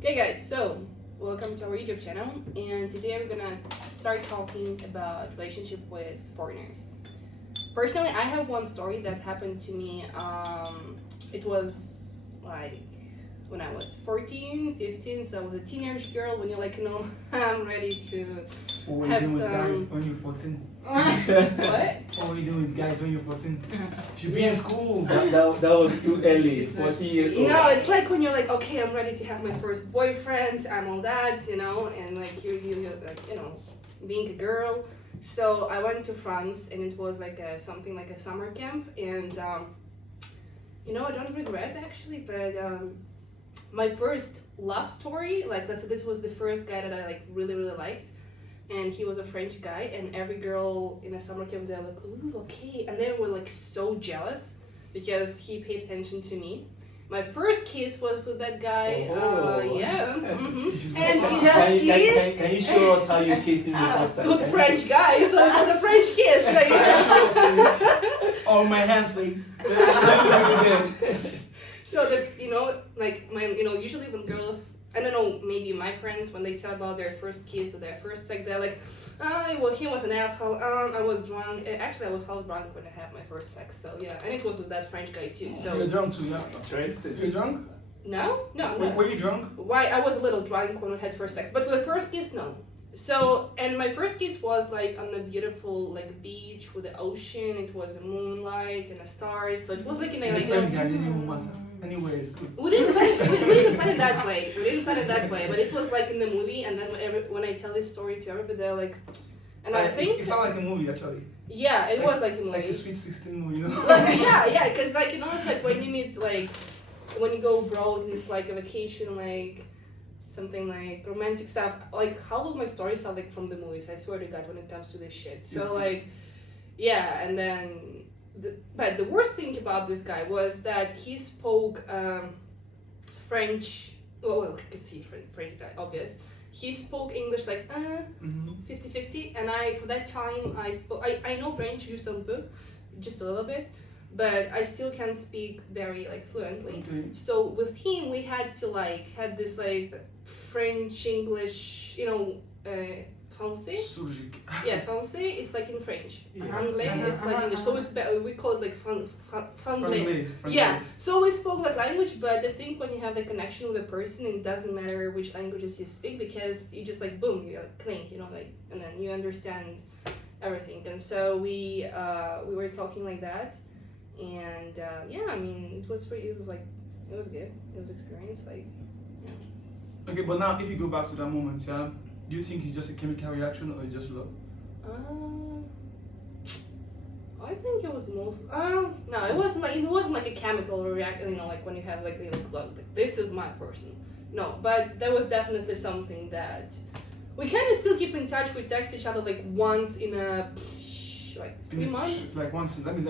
Okay guys, so welcome to our YouTube channel, and today we're gonna start talking about relationship with foreigners. Personally, I have one story that happened to me. It was like when I was 14, 15, so I was a teenage girl when you're like, I'm ready to What were you have doing with guys some... when you were 14? What? What were you doing with guys when you were 14? You should be in school. That was too early. 14-year-old. No, it's like when you're like, okay, I'm ready to have my first boyfriend, I'm all that, and like you're like, being a girl. So I went to France, and it was like something like a summer camp, and I don't regret actually, but my first love story, like let's say this was the first guy that I like really liked, and he was a French guy, and every girl in a summer camp, they're like, ooh, okay, and they were like so jealous because he paid attention to me. My first kiss was with that guy. Yeah. Mm-hmm. And he just kissed. Can you show us how you kissed him the first time? With French guy, so it was a French kiss. So, Oh, my hands, please. So that usually when girls, I don't know, maybe my friends, when they tell about their first kiss or their first sex, they're like, well, he was an asshole. I was drunk. Actually, I was half drunk when I had my first sex. So yeah, and it was with that French guy too. So You're drunk too, yeah. Interesting. You're drunk? no. Were you drunk? Why? I was a little drunk when we had first sex, but with the first kiss, no. So, and my first kiss was like on the beautiful like beach with the ocean. It was moonlight and the stars. So it was like in a It's a like. friend guy, didn't even matter. Anyway, it's good. We didn't plan it that way. But it was like in the movie. And then when I tell this story to everybody, they're like, and I think It sounds like a movie, actually. yeah, it was like a movie. Like a Sweet 16 movie, Like yeah, because like it's like when you meet like when you go abroad, it's like a vacation, like something like romantic stuff. Like half of my stories are like from the movies. I swear to God, when it comes to this shit. So like, yeah, and then. But the worst thing about this guy was that he spoke French. Well, you could see French guy, obvious. He spoke English like 50-50, and for that time I spoke. I know French just a little bit, but I still can't speak very like fluently. Okay. So with him, we had to had this like French English, Français. Surgic. Yeah, Français, it's like in French. Yeah. Anglais, it's like English. So we call it like Franglais. Friendly. Yeah, so we spoke that language, but I think when you have the connection with a person, it doesn't matter which languages you speak because you just like boom, you like clink, and then you understand everything. And so we were talking like that, and yeah, I mean it was good. It was experience like. Yeah. Okay, but now if you go back to that moment, yeah, do you think it's just a chemical reaction or just love? I think it was most. No, it wasn't like a chemical reaction. Like when you have like look, this is my person. No, but there was definitely something that we kind of still keep in touch. We text each other like once in a 3 months. Like once. Let me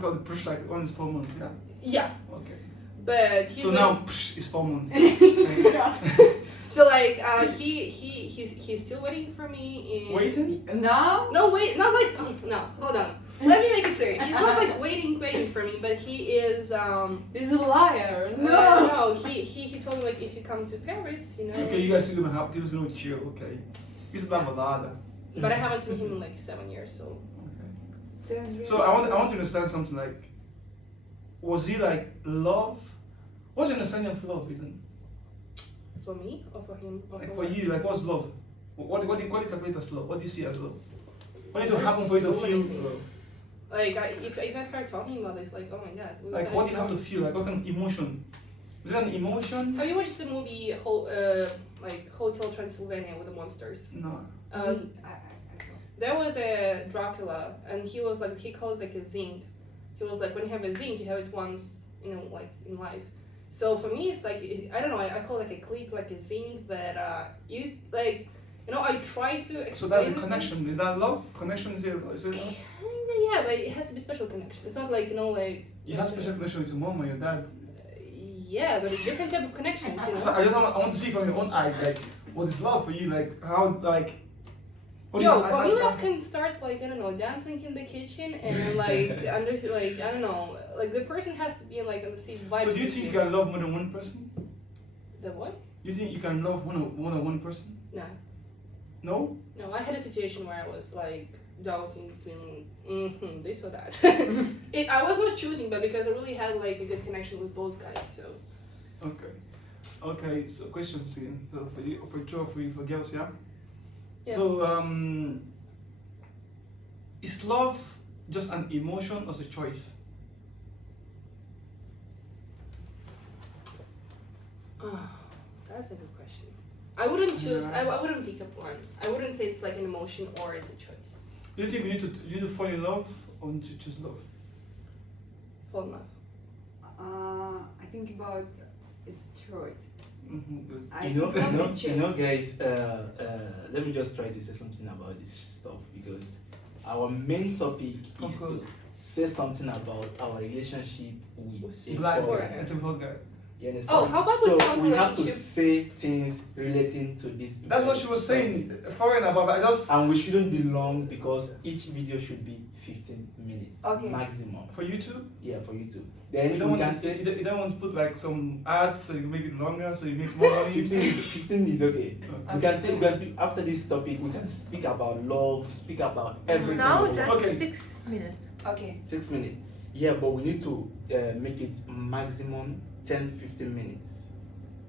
call it push like once 4 months. Yeah. Yeah. Okay. But So now is 4 months. So like he's still waiting for me. Waiting? No? No, wait, not like no. Hold on. Let me make it clear. He's not like waiting for me, but he is. He's a liar. No. He told me like if you come to Paris, Okay, you guys are gonna have. You're just gonna chill. Okay. Isso dá balada. But I haven't seen him in like 7 years, so. Okay. So I want to understand something. Like, was he like love? What's your understanding of love even? For me or for him? Or Like for for you, like what's love? What do you calculate as love? What do you see as love? What needs to happen for you to so many feel things. love? Like if I start talking about this, like oh my God. Like what do you have to feel? Like what kind of emotion? Is that an emotion? Have you watched the movie Hotel Transylvania with the monsters? No. There was a Dracula, and he called it like a zinc. He was like, when you have a zinc, you have it once, like in life. So for me, it's like, I don't know, I call it like a click, like a zinc, but you like, I try to explain. So that's a connection. Is that love? Connection is it love? Kinda, yeah, but it has to be special connection. It's not like, like. You have special connection with your mom or your dad. Yeah, but it's different type of connections, So I want to see from your own eyes, like, what is love for you? Like, how, like. For me, love can start like I don't know, dancing in the kitchen and like I don't know, like the person has to be like on the same vibe. So do you think you can love more than one person? The what? You think you can love one person? No. No? No, I had a situation where I was like doubting between this or that. I was not choosing, but because I really had like a good connection with both guys, so. Okay, so questions here. So for you, for two or for girls, yeah? Yeah. So, is love just an emotion or a choice? Oh, that's a good question. I wouldn't choose. I wouldn't pick up one. I wouldn't say it's like an emotion or it's a choice. Do you think you need to fall in love or need to choose love? Fall in love. I think about its choice. Good. I You know, think love is choice. guys. Let me just try to say something about this stuff because our main topic is to say something about our relationship with a Black foreigner. guy, it's a black guy. You understand? Oh, how about we so talk we have to relationship? say things relating to this. That's what she was saying, foreigner, but I just And we shouldn't be long because each video should be 15 minutes Okay. maximum. for YouTube. Yeah, for YouTube. You Then don't we want can to say you don't want to put like some ads so you can make it longer so you make more money. 15 is okay. We Okay. can say we can speak after this topic. We can speak about love, speak about everything. Now about just love. Okay. 6 minutes. Okay. 6 minutes. Yeah, but we need to make it maximum 10-15 minutes.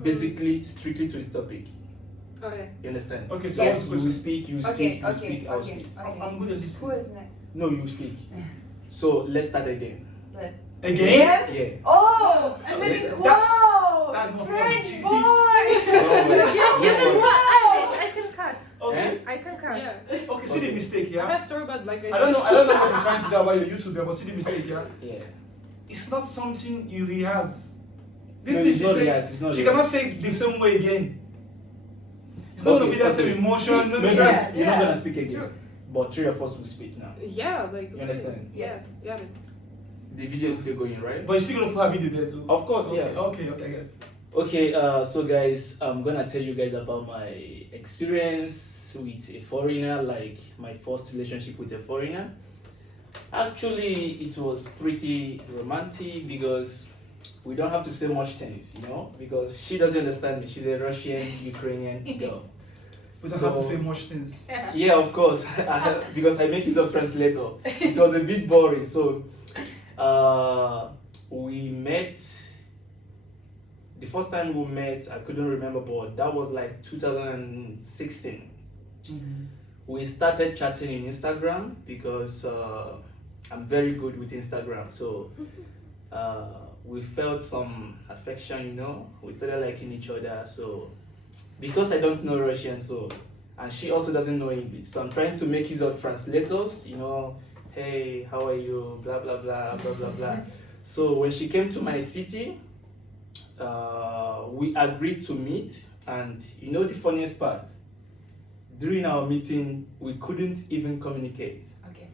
Basically, strictly to the topic. Okay. You understand? Okay, so Yeah. what's the You will question? speak, you Okay, speak, you okay, speak, I'll okay. speak. I'm good at this. Who is next? No, you speak. So let's start again. Again? Yeah. Oh! And Okay. then, wow! That's not French funny. boy! You can No, cut. Alice, I can cut. Okay. I can cut. Yeah. Okay, see the mistake, I yeah? have story about like I don't know what you're trying to do about your YouTube, yeah, but see the mistake, yeah? Yeah. It's not something you rehearse. This No, thing it's she not said, rehearsed, it's not she rehearsed. cannot say it the same way again. It's not gonna be that same emotion. No, Maybe Yeah, you're not yeah. gonna speak again. True. But 3 of us will speak now. Yeah, like. You understand? Yeah. Yeah. The video is still going, right? But you're still gonna put her video there too. Of course, Okay, yeah. okay, I get it. Okay, so guys, I'm gonna tell you guys about my experience with a foreigner, like my first relationship with a foreigner. Actually, it was pretty romantic because we don't have to say much things, you know, because she doesn't understand me. She's a Russian, Ukrainian girl. We don't have to say much things. Yeah, of course, because I make use of translator. It was a bit boring, so we met. The first time we met, I couldn't remember, but that was like 2016. We started chatting in Instagram because I'm very good with Instagram. So we felt some affection, you know. We started liking each other. So because I don't know Russian, so and she also doesn't know English, so I'm trying to make use of translators, you know. Hey, how are you? Blah blah blah blah blah blah. So when she came to my city, we agreed to meet, and you know the funniest part, during our meeting we couldn't even communicate. Okay.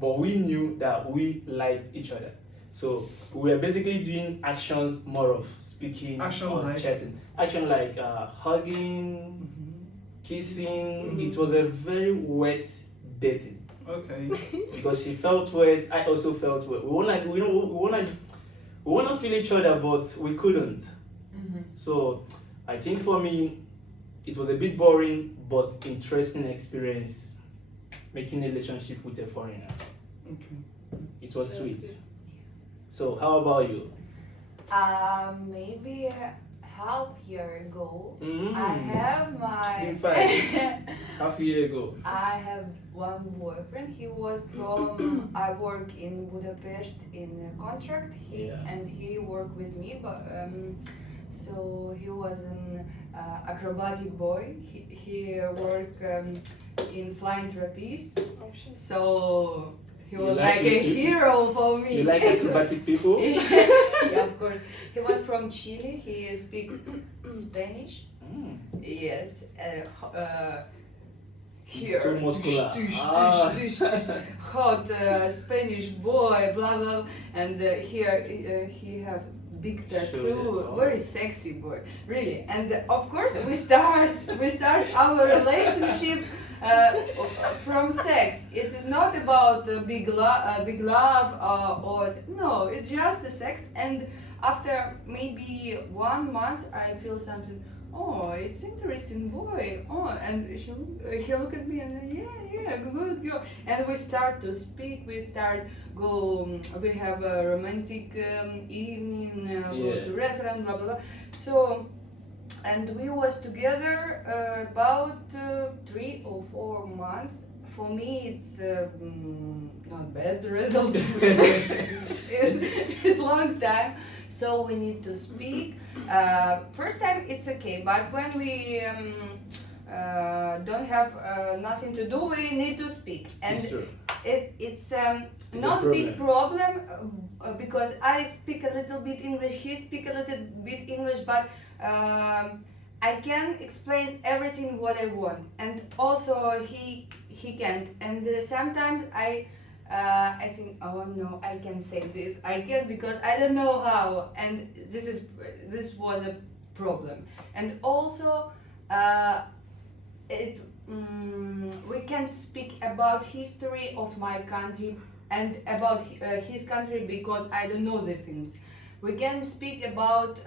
But we knew that we liked each other, so we were basically doing actions more of speaking Action or like? chatting. Action like hugging, kissing. It was a very wet dating Okay. because she felt wet, I also felt wet. We wanna feel each other, but we couldn't. So I think for me, it was a bit boring but interesting experience making a relationship with a foreigner. Okay. It was That's sweet. good. So how about you? Maybe half year ago, Mm. I have my. In fact, half a year ago. I have one boyfriend. He was from. I work in Budapest in a contract. He worked with me, but so he was an acrobatic boy. He worked in flying trapeze. So he You was like like a it? hero for me. You like acrobatic people? Yeah, of course. He was from Chile. He speak Spanish. Mm. Yes. Here. So muscular. Tish, Ah. tish, tish, tish. Hot Spanish boy, blah blah. And here he have big tattoo. Sure. Very sexy boy, really. And of course we start our relationship. From sex. It is not about big love or no. It's just a sex. And after maybe 1 month, I feel something. oh, it's interesting boy. Oh, and he looked at me and yeah, good girl. And we start to speak. We have a romantic evening. Go to restaurant, blah blah blah. So, and we was together about 3 or 4 months. For me, it's not bad result. It's long time, so we need to speak. First time it's okay, but when we don't have nothing to do, we need to speak. And it's not a big problem because I speak a little bit English, he speak a little bit English, but I can explain everything what I want, and also he can't. And sometimes I think, oh no, I can say this, I can't because I don't know how, and this was a problem. And also we can't speak about history of my country and about his country because I don't know these things. We can speak about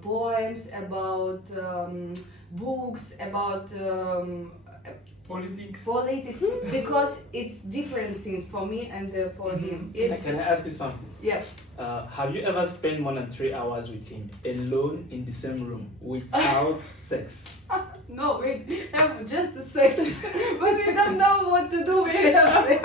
poems, about books, about politics because it's different things for me and for him. Can I ask you something? Yeah. Have you ever spent more than 3 hours with him alone in the same room without sex? No, we have just the sex, but we don't know what to do with sex.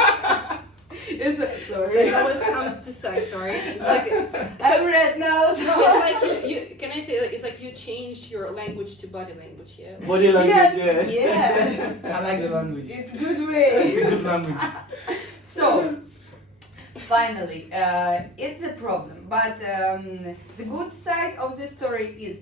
Sorry. So it always comes to sex, right? It's like I'm red now. So. no, it's like you can I say like it's like you change your language to body language, yeah. Body language, Yeah. I like the language. It's good way. It's a good language. So, finally, it's a problem, but the good side of the story is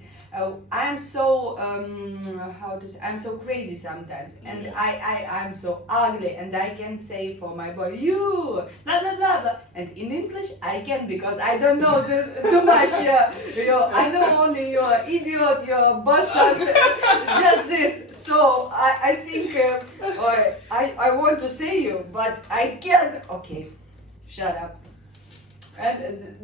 I'm so I'm so crazy sometimes, and I'm so ugly, and I can say for my body you blah blah blah blah, and in English I can because I don't know this too much. I know only you're idiot, you're bastard, just this. So I think I want to say you, but I can't. Okay, shut up. And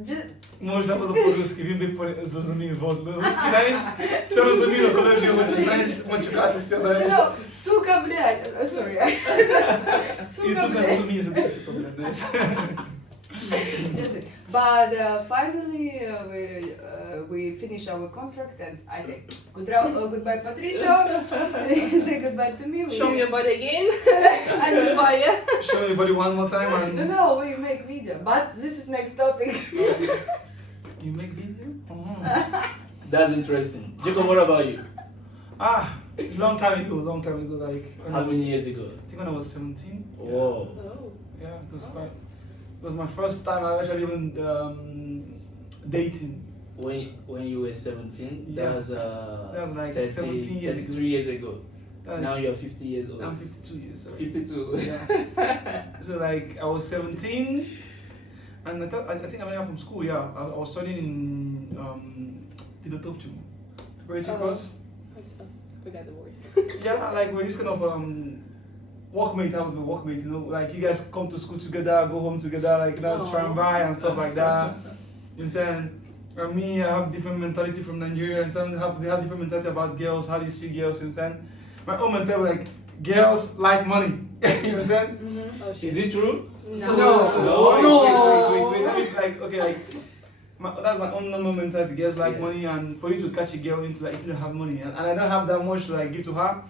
just. Można było po-ruski, wiem by zrozumieli wodno. Ruski знаешь, все розуміло, коли вже хочеш, знаєш, мочукатися, знаєш. No, сука, блядь. Sorry. І Сука, тут не блядь. розуміє, що ти всі проблеми, знаєш. But finally we finish our contract and I say goodbye Patricio. Say goodbye to me. Show me your body again and goodbye, yeah. Show everybody one more time and... No, we make video, but this is next topic. You make video? Oh. That's interesting. Jacob, what about you? Long time ago, like... How many years ago? I think when I was 17. Whoa. Oh. Yeah, it was quite... It was my first time I actually even dating. When you were 17, Yeah. that was like 30, 17 years 33 years ago. That- Now you're 50 years old. I'm 52 years old. 52. Yeah. So like I was 17, and I think I went out from school. Yeah, I was studying in BACHATA preparatory course. Forgot the word. Yeah, like we're just kind of workmate. I would be workmate. You know, like you guys come to school together, go home together, like try and buy and stuff like that. You understand? And me, I have different mentality from Nigeria, and some they have different mentality about girls. How do you see girls? You understand? My own mentality like girls like money. You understand? Mm-hmm. Oh, shit. Is it true? Wait, like, okay, like, that's my own normal mentality. Girls like money, and for you to catch a girl into like, you need to have money, and I don't have that much to like give to her.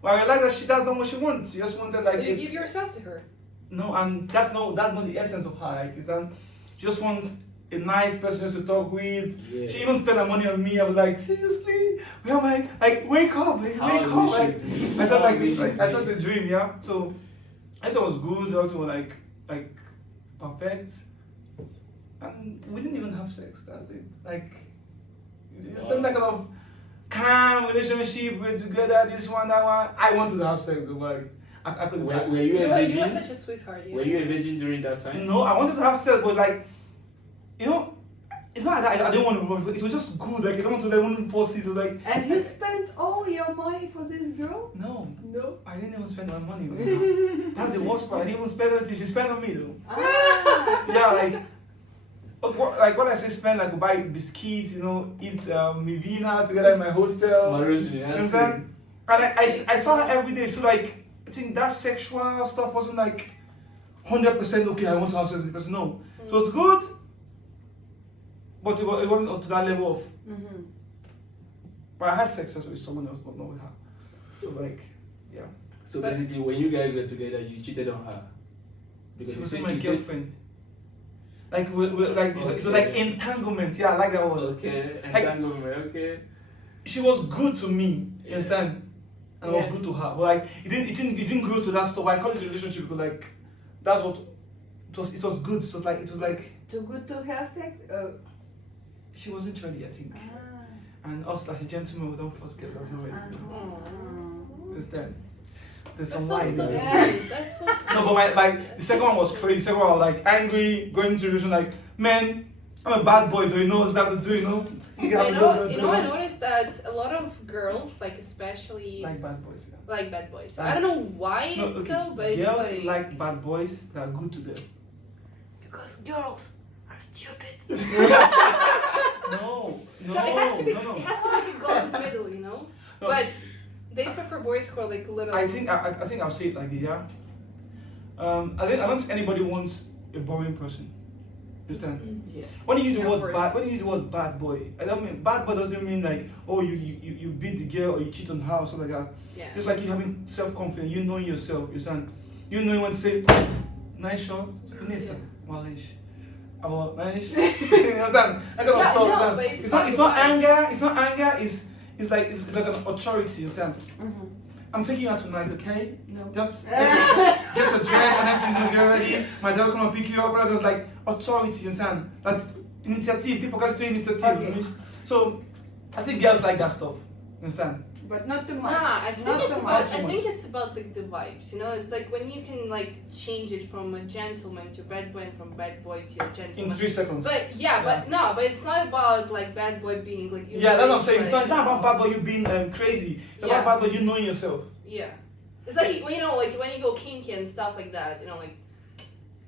But I realize that she does not what she wants. She just wanted like. So you give yourself to her. No, and that's not the essence of her. Like, she just wants a nice person just to talk with. Yeah. She even spent her money on me. I was like, seriously? Where am I? Like, wake up, like, How wake up. Like, delicious, man. I thought How like delicious, I thought man. it's a dream, yeah. So I thought it was good. I thought it was like perfect, and we didn't even have sex. That's it. Like it seemed like a lot of calm relationship. We're together. This one, that one. I wanted to have sex, but like I couldn't. Were you a You were virgin? such a sweetheart. Yeah. Were you a virgin during that time? No, I wanted to have sex, but like, you know, it's not that I didn't want to rush, but it was just good. Like I don't want to like one force it. It was like. And you spent all your money for this girl? No, No. I didn't even spend my money. That's the worst part. I didn't even spend anything. She spent on me though. Ah. Yeah, like okay, like when I say spend, like we buy biscuits, eat Mivina together in my hostel. Marriage, You understand? And I saw her every day, so like I think that sexual stuff wasn't like 100% okay. I want to have sex with the person. No, it was good, but it wasn't up to that level of. But I had sex with someone else, but not with her. So like, yeah. So basically, when you guys were together, you cheated on her She you was said my you said- girlfriend. Like it was like entanglement. Yeah, I like that word. Okay, Like, entanglement. Okay. she was good to me. You Yeah. understand? And I was good to her. But like it didn't grow to that stuff. I call it a relationship because like that's what it was good. It was like Too good to have sex? she wasn't ready, I think. And us as a gentleman we don't force girls that's not ready. You understand? There's some That's wine so in sweet. there. That's so sweet. No, but the second one was crazy. The second one I was like angry, going into a relation like, man, I'm a bad boy, do you know what I have to do, you know? You can have a girlfriend, I noticed that a lot of girls, like especially like bad boys. Yeah. like bad boys. Like- I don't know why No, it's okay, so, but girls it's like bad boys that are good to them. Because girls are stupid. No, it has to be. no. It has to be a golden middle, you know. No. But they prefer boys who are like little. I think I'll say it like this, yeah. I don't think anybody wants a boring person. Understand? Yes. When you use the Yeah, of word course. bad, when you use the word bad boy, I don't mean bad boy doesn't mean like you beat the girl or you cheat on her or something like that. Yeah. Just like you having self-confidence, you knowing yourself, you understand? You knowing when to say, nice shot, Nitsa, Malish. About nice. You understand? That kind of Yeah, stuff. no, understand? but It's not not vibes. anger, it's like an authority, you understand? I'm taking you out tonight, okay? No. Just get your dress and everything, get ready. My dad will come and pick you up. But there's like authority, you understand? That's initiative. People can do initiative. Okay. So I think girls like that stuff. You understand? But not too much. Nah, I think Not it's too about. much. I think it's about the vibes. You know, it's like when you can like change it from a gentleman to bad boy, and from bad boy to a In gentleman. 3 seconds. But yeah, but no, but it's not about like bad boy being like. Yeah, that's what I'm saying. like, It's not about bad boy you being crazy. It's Yeah. about bad boy you knowing yourself. Yeah, it's like you know, like when you go kinky and stuff like that. You know, like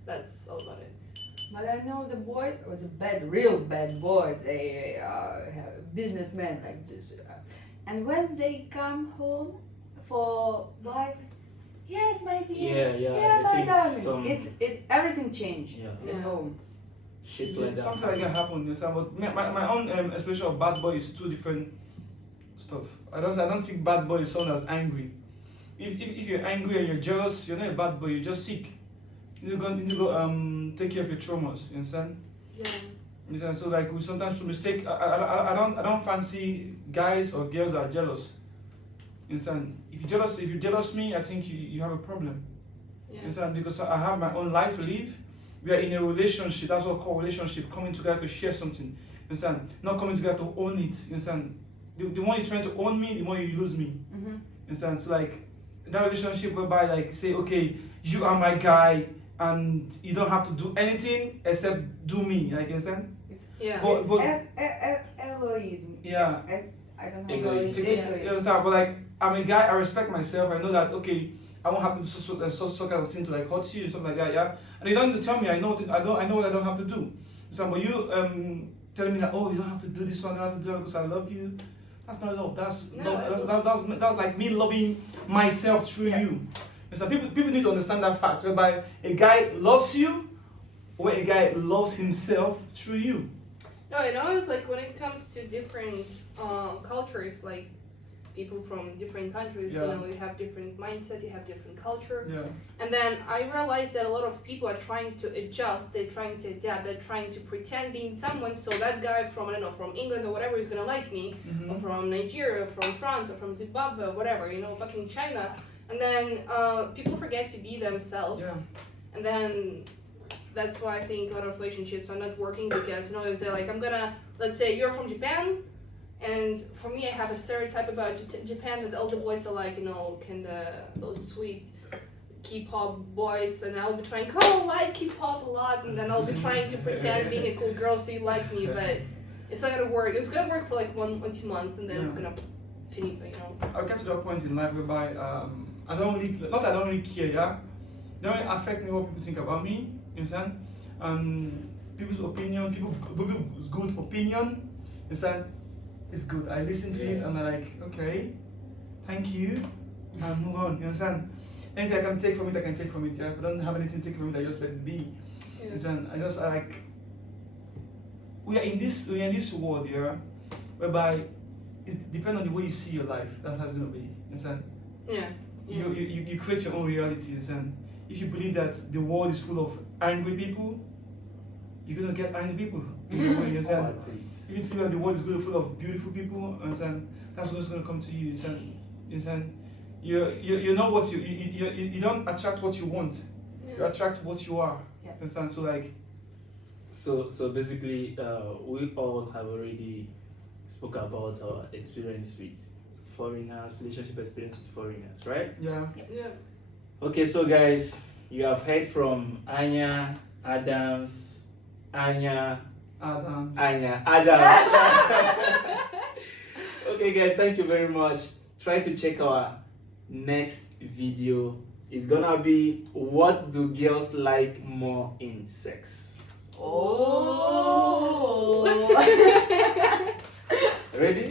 that's all about it. But I know the boy was a real bad boys, a businessman like this. And when they come home for wife, yes, my dear, Yeah, I my think darling. some- Everything changed Yeah. at home. Shit like that. Something like that happened. You understand? But my own expression of bad boy is 2 different stuff. I don't think bad boy is someone that's angry. If you're angry and you're jealous, you're not a bad boy. You're just sick. You need to go take care of your traumas. You understand? Yeah. You understand? So like we sometimes mistake. I don't fancy guys or girls that are jealous. You understand? If you jealous me, I think you have a problem. Yeah. You understand? Because I have my own life to live. We are in a relationship. That's what I call relationship. Coming together to share something. You understand? Not coming together to own it. You understand? The more you're trying to own me, the more you lose me. You understand? So like that relationship whereby like say, okay, you are my guy and you don't have to do anything except do me. Like you understand? Yeah. But Egoism. yeah. I don't know. Egoism. You understand? But like I'm a guy. I respect myself. I know that okay. I won't have to do so kind of thing to like hurt you or something like that. Yeah. And you don't need to tell me. I know what I don't have to do. So, but you telling me that oh you don't have to do this one. You don't have to do that because I love you. That's not love. That's No, that's like me loving myself through you. And so people need to understand that fact whereby a guy loves you, or a guy loves himself through you. No, you know, it's like when it comes to different cultures, like people from different countries, Yeah. you know, you have different mindset, you have different culture. Yeah. And then I realized that a lot of people are trying to adjust, they're trying to adapt, they're trying to pretend being someone so that guy from, I don't know, from England or whatever is gonna like me, or from Nigeria, or from France, or from Zimbabwe, or whatever, you know, fucking China. And then people forget to be themselves. Yeah. And then that's why I think a lot of relationships are not working because, you know, if they're like, I'm gonna, let's say you're from Japan, and for me I have a stereotype about Japan that all the boys are like, you know, those sweet K-pop boys, and I'll be trying, oh, I like K-pop a lot, and then I'll be trying to pretend being a cool girl so you like me, but it's not gonna work. It's gonna work for like 1 or 2 months, and then it's gonna finito, you know. I'll get to that point in life whereby I don't really care, yeah? It don't really affect me what people think about me, you understand? people's opinion, people's good opinion, you understand? It's good. I listen to it and I'm like, okay, thank you, and move on. You understand? Anything I can take from it, I can take from it. Yeah? If I don't have anything to take from it, I just let it be. You understand? I like. We are in this world, yeah, whereby it depends on the way you see your life. That's how it's gonna be. You understand? Yeah. You create your own reality. You understand? If you believe that the world is full of angry people, you're gonna get angry people. You understand? If you feel that the world is full of beautiful people, understand? That's what's gonna come to you. You understand? You're not what you don't attract what you want. You attract what you are. Yeah. Understand? So like. So basically, we all have already spoke about our experience with foreigners, relationship experience with foreigners, right? Yeah. Yeah. Okay, so guys, you have heard from Anya Adams. Okay, guys, thank you very much. Try to check our next video. It's gonna be what do girls like more in sex? Oh. Ready?